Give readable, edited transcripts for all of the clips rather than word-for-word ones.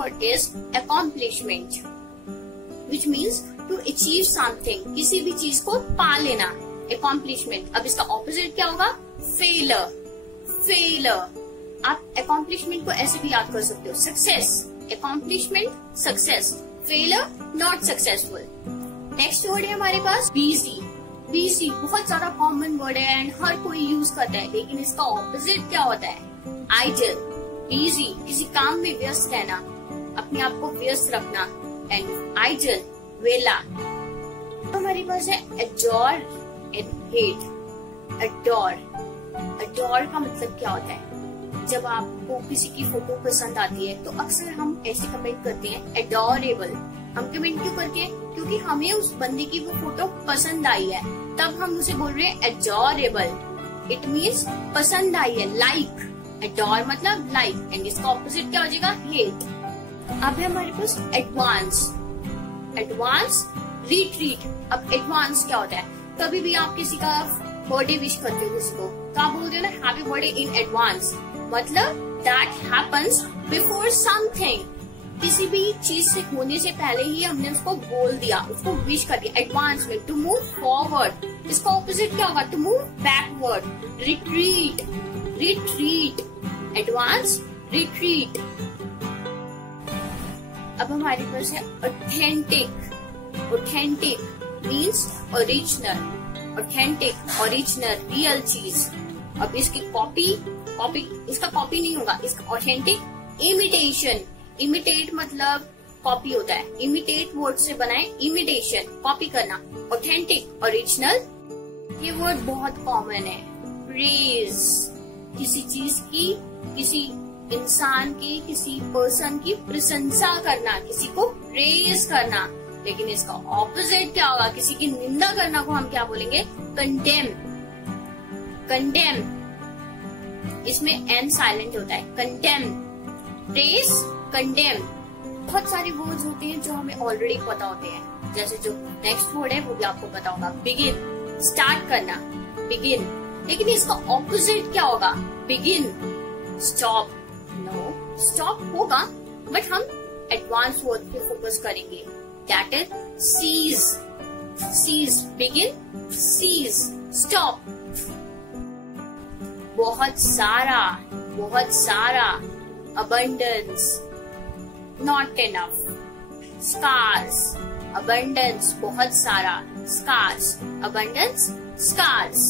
Word is accomplishment, which means to achieve something, किसी भी चीज को पा लेना, accomplishment। अब इसका ऑपोजिट क्या होगा? failure, failure। आप accomplishment को ऐसे भी याद कर सकते हो, success, accomplishment, success, failure, not successful। Next word है हमारे पास busy, busy बहुत ज्यादा कॉमन वर्ड है एंड हर कोई यूज करता है, लेकिन इसका ऑपोजिट क्या होता है? idle, busy किसी काम में व्यस्त रहना, अपने आप को व्यस्त रखना, एंड idle वेला। तो हमारे पास है adore and hate। adore, adore का मतलब क्या होता है? जब आपको किसी की फोटो पसंद आती है तो अक्सर हम ऐसे कमेंट करते हैं adorable। हम कमेंट क्यों करके? क्योंकि हमें उस बंदे की वो फोटो पसंद आई है, तब हम उसे बोल रहे हैं adorable। इट मीन्स पसंद आई है, like। adore मतलब like, एंड इसका ऑपोजिट क्या हो जाएगा? hate। अब है हमारे पास एडवांस, एडवांस, रिट्रीट। अब एडवांस क्या होता है? कभी भी आप किसी का बर्थडे विश करते हो किसी को, तो आप बोलते हो ना हैप्पी बर्थडे इन एडवांस, मतलब दैट हैपन्स बिफोर समथिंग। किसी भी चीज से होने से पहले ही हमने उसको बोल दिया, उसको विश कर दिया एडवांस में। टू मूव फॉरवर्ड, इसका ऑपोजिट क्या होगा? To move backward, retreat, retreat, advance, retreat. अब हमारे पास है authentic. Authentic means original, authentic, original, real चीज। अब इसकी कॉपी, कॉपी इसका कॉपी नहीं होगा, इसका ऑथेंटिक। इमिटेशन, इमिटेट मतलब कॉपी होता है, इमिटेट वर्ड से बनाए इमिटेशन, कॉपी करना। Authentic, original. ये वर्ड बहुत कॉमन है। प्रेज, किसी चीज की, किसी इंसान की, किसी पर्सन की प्रशंसा करना, किसी को प्रेज करना। लेकिन इसका ऑपोजिट क्या होगा? किसी की निंदा करना को हम क्या बोलेंगे? Condemn, condemn. इसमें एन साइलेंट होता है, कंडेम, प्रेज, कंडेम। बहुत सारे वर्ड्स होते हैं जो हमें ऑलरेडी पता होते हैं, जैसे जो नेक्स्ट वर्ड है वो भी आपको पता होगा, बिगिन, स्टार्ट करना, बिगिन। लेकिन इसका ऑपोजिट क्या होगा? Begin, stop. नो, स्टॉप होगा बट हम एडवांस वर्ड पे फोकस करेंगे, that is cease, cease, begin, cease, stop. बहुत सारा, बहुत सारा, abundance, not enough, scarce, abundance बहुत सारा, scarce, abundance, scarce।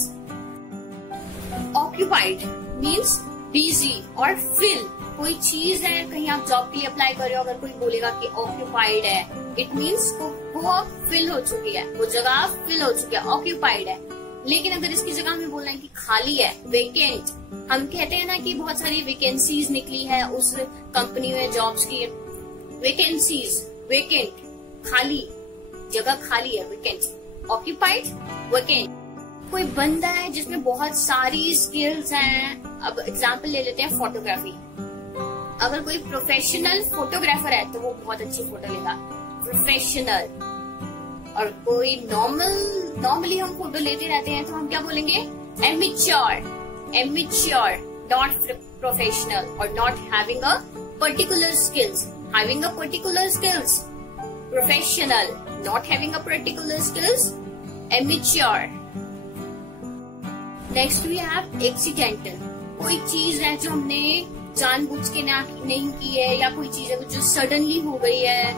occupied means busy और fill। कोई चीज है, कहीं आप जॉब के लिए अप्लाई कर रहे हो, अगर कोई बोलेगा कि occupied है, it means वो fill हो चुकी है, वो जगह fill हो चुकी है, occupied है। लेकिन अगर इसकी जगह हमें बोलना है कि खाली है, वेकेंट, हम कहते हैं ना कि बहुत सारी वैकेंसीज निकली है उस कंपनी में जॉब्स की, वैकेंसीज, वेकेंट, खाली, जगह खाली है, वेकेंट। Occupied, vacant. कोई बंदा है जिसमें बहुत सारी स्किल्स हैं। अब एग्जांपल ले लेते हैं फोटोग्राफी। अगर कोई प्रोफेशनल फोटोग्राफर है तो वो बहुत अच्छी फोटो लेगा, प्रोफेशनल। और कोई नॉर्मली हम फोटो लेते रहते हैं तो हम क्या बोलेंगे? एमेच्योर, एमेच्योर, नॉट प्रोफेशनल और not having a particular skills. Having a particular skills, professional, not having a particular skills, amateur. Next we have accidental. कोई चीज है जो हमने जानबूझ के नहीं की है, या कोई चीज है जो सडनली हो गई है,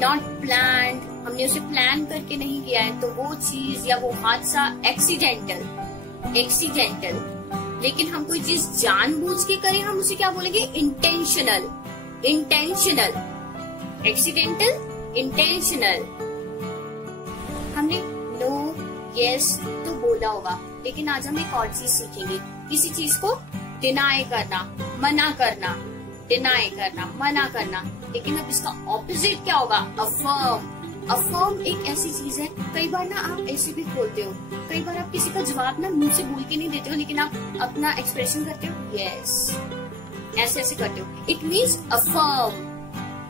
नॉट प्लान्ड, हमने उसे प्लान करके नहीं किया है, तो वो चीज या वो हादसा एक्सीडेंटल, एक्सीडेंटल। लेकिन हम कोई चीज जानबूझ के करें, हम उसे क्या बोलेंगे? Intentional, intentional, accidental, intentional. हमने नो, यस तो बोला होगा, लेकिन आज हम एक और चीज सीखेंगे, किसी चीज को डिनाई करना, मना करना, डिनाई करना, मना करना। लेकिन अब इसका ऑपोजिट क्या होगा? अफर्म। अफर्म एक ऐसी चीज है, कई बार ना आप ऐसे भी बोलते हो, कई बार आप किसी का जवाब ना मुंह से बोल के नहीं देते हो, लेकिन आप अपना एक्सप्रेशन करते हो, यस, ऐसे ऐसे करते हो। It means affirm.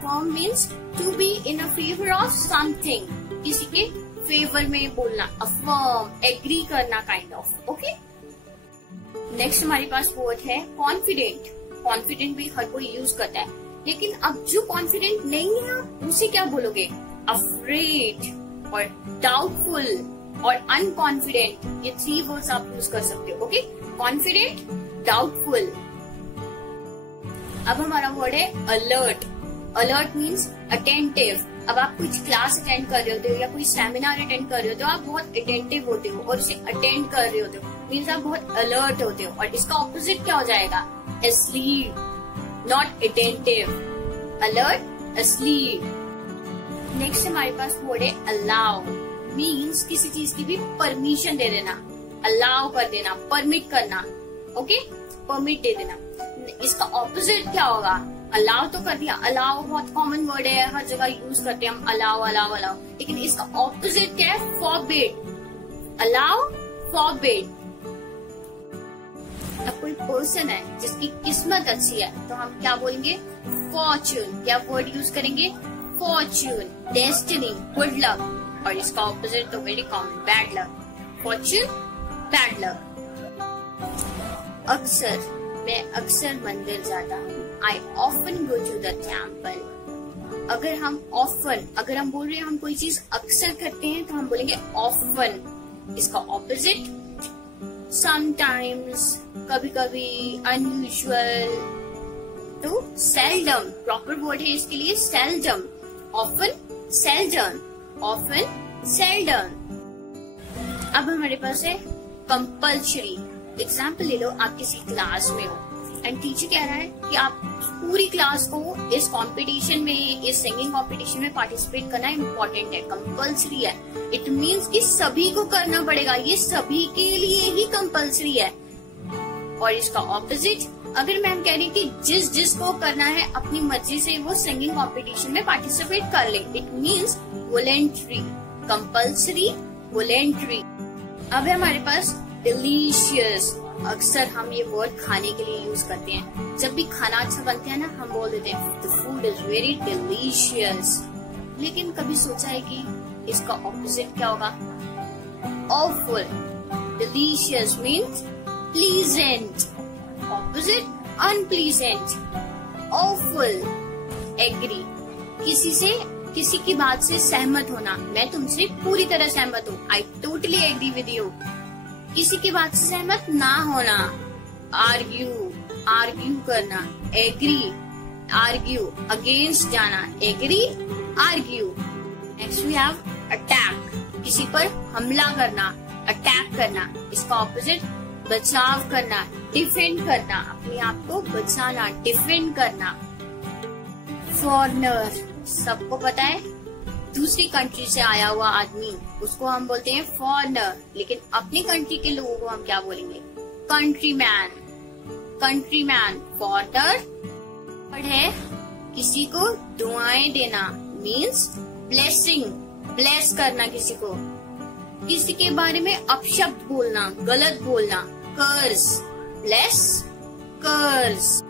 Firm means to be in a favour of something, किसी के फेवर में बोलना, अफर्म, एग्री करना, काइंड ऑफ। ओके, नेक्स्ट हमारे पास वर्ड है कॉन्फिडेंट। कॉन्फिडेंट भी हर कोई यूज करता है। लेकिन अब जो कॉन्फिडेंट नहीं है आप उसे क्या बोलोगे? अफ्रेड और डाउटफुल और अनकॉन्फिडेंट, ये 3 वर्ड्स आप यूज कर सकते हो। Okay, confident, doubtful. अब हमारा वर्ड है अलर्ट। Alert means attentive. अब आप कुछ क्लास अटेंड कर रहे होते हो या कोई सेमिनार अटेंड कर रहे होते हो, आप बहुत अटेंटिव होते हो और उसे अटेंड कर रहे होते हो, मीन्स आप बहुत अलर्ट होते हो। और इसका ऑपोजिट क्या हो जाएगा? asleep, not attentive. Alert, asleep। Next हमारे पास वर्ड है अलाउ। मीन्स किसी चीज की भी परमिशन दे देना, अलाउ कर देना, परमिट करना। ओके, परमिट दे देना। इसका ऑपोजिट क्या होगा? अलाउ तो कर दिया, अलाउ बहुत कॉमन वर्ड है, हर जगह यूज करते हैं हम अलाउ अलाउ अलाउ, लेकिन इसका ऑपोजिट क्या है? फॉरबिड। Allow, forbid. अब कोई पर्सन है जिसकी किस्मत अच्छी है तो हम क्या बोलेंगे? फॉर्च्यून। क्या वर्ड यूज करेंगे? Fortune, destiny, good luck. और इसका ऑपोजिट तो very common, bad luck. Fortune, bad luck. मैं अक्सर मंदिर जाता हूँ। I often go to the temple. अगर हम बोल रहे हैं हम कोई चीज अक्सर करते हैं तो हम बोलेंगे often. इसका ऑपोजिट sometimes, कभी कभी, unusual, तो seldom। प्रॉपर वर्ड है इसके लिए seldom। often, seldom, often, seldom। अब हमारे पास है compulsory। एग्जाम्पल ले लो, आप किसी क्लास में हो एंड टीचर कह रहा है कि आप पूरी क्लास को इस कंपटीशन में, इस सिंगिंग कंपटीशन में पार्टिसिपेट करना इम्पोर्टेंट है, कंपल्सरी है। इट मीन्स कि सभी को करना पड़ेगा, ये सभी के लिए ही कंपल्सरी है। और इसका ऑपोजिट, अगर मैम कह रही कि जिसको करना है अपनी मर्जी से वो सिंगिंग कंपटीशन में पार्टिसिपेट कर ले, it means voluntary. Compulsory, voluntary. अब है हमारे पास डिलीशियस। अक्सर हम ये वर्ड खाने के लिए यूज करते हैं। जब भी खाना अच्छा बनता है ना, हम बोल देते हैं the food is very delicious. लेकिन कभी सोचा है कि इसका ऑपोजिट क्या होगा? Awful. Delicious means pleasant, opposite unpleasant. Awful, agree. किसी की बात से सहमत होना, मैं तुमसे पूरी तरह सहमत हूँ, I totally agree with you. किसी की बात से सहमत ना होना, आर्ग्यू करना, एग्री, आर्ग्यू, अगेंस्ट जाना, agree, argue. Next we have attack. किसी पर हमला करना, अटैक करना। इसका ऑपोजिट बचाव करना, डिफेंड करना, अपने आप को बचाना, डिफेंड करना। फॉरेनर, सबको पता है दूसरी कंट्री से आया हुआ आदमी, उसको हम बोलते हैं फॉरेनर। लेकिन अपनी कंट्री के लोगों को हम क्या बोलेंगे? कंट्रीमैन। Countryman, foreigner. वर्ड है किसी को दुआएं देना, मीन्स ब्लेसिंग, ब्लेस करना किसी को। किसी के बारे में अपशब्द बोलना, गलत बोलना, कर्स, ब्लेस, कर्स।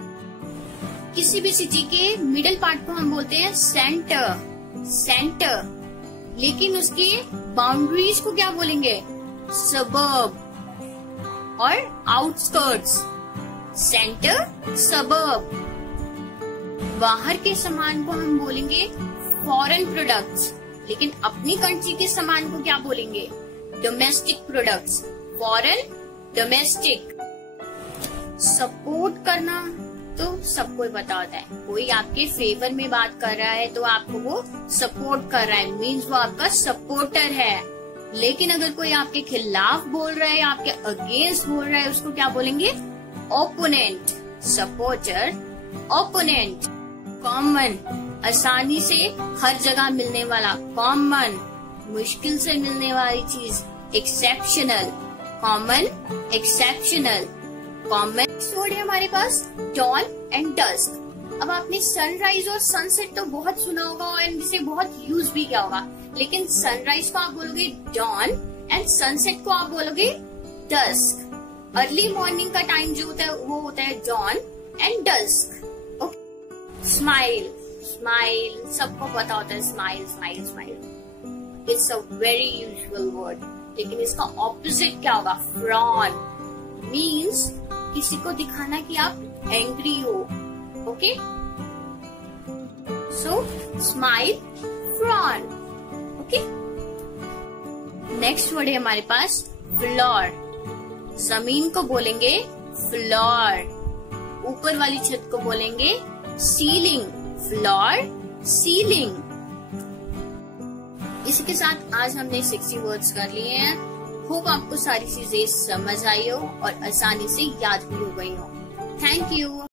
किसी भी सिटी के मिडिल पार्ट को हम बोलते हैं सेंटर, सेंटर। लेकिन उसके बाउंड्रीज को क्या बोलेंगे? सबर्ब और आउटस्कर्ट्स। Centre, suburb. बाहर के सामान को हम बोलेंगे फॉरेन प्रोडक्ट्स, लेकिन अपनी कंट्री के सामान को क्या बोलेंगे? Domestic products. Foreign, domestic. Support करना तो सबको पता होता है, कोई आपके फेवर में बात कर रहा है तो आपको वो सपोर्ट कर रहा है, मीन्स वो आपका सपोर्टर है। लेकिन अगर कोई आपके खिलाफ बोल रहा है, आपके अगेंस्ट बोल रहा है, उसको क्या बोलेंगे? ओपोनेंट। Supporter, opponent. कॉमन, आसानी से हर जगह मिलने वाला, कॉमन। मुश्किल से मिलने वाली चीज, exceptional. Common, exceptional, common. Word है हमारे पास डॉन एंड डस्क। अब आपने सनराइज और सनसेट तो बहुत सुना होगा और इसे बहुत यूज भी किया होगा, लेकिन सनराइज को आप बोलोगे डॉन एंड सनसेट को आप बोलोगे डस्क। अर्ली मॉर्निंग का टाइम जो होता है वो होता है dawn and dusk. Okay. Smile, smile सबको पता होता है, smile smile smile. It's a very usual word, लेकिन इसका ऑपोजिट क्या होगा? फ्रॉन। मीन्स किसी को दिखाना कि आप एंग्री हो। ओके। सो smile, frown. Okay, next word है हमारे पास फ्लोर। जमीन को बोलेंगे फ्लोर, ऊपर वाली छत को बोलेंगे सीलिंग, फ्लोर, सीलिंग। इसी के साथ आज हमने 60 वर्ड्स कर लिए हैं। होप आपको सारी चीजें समझ आई हो और आसानी से याद भी हो गई हो। Thank you.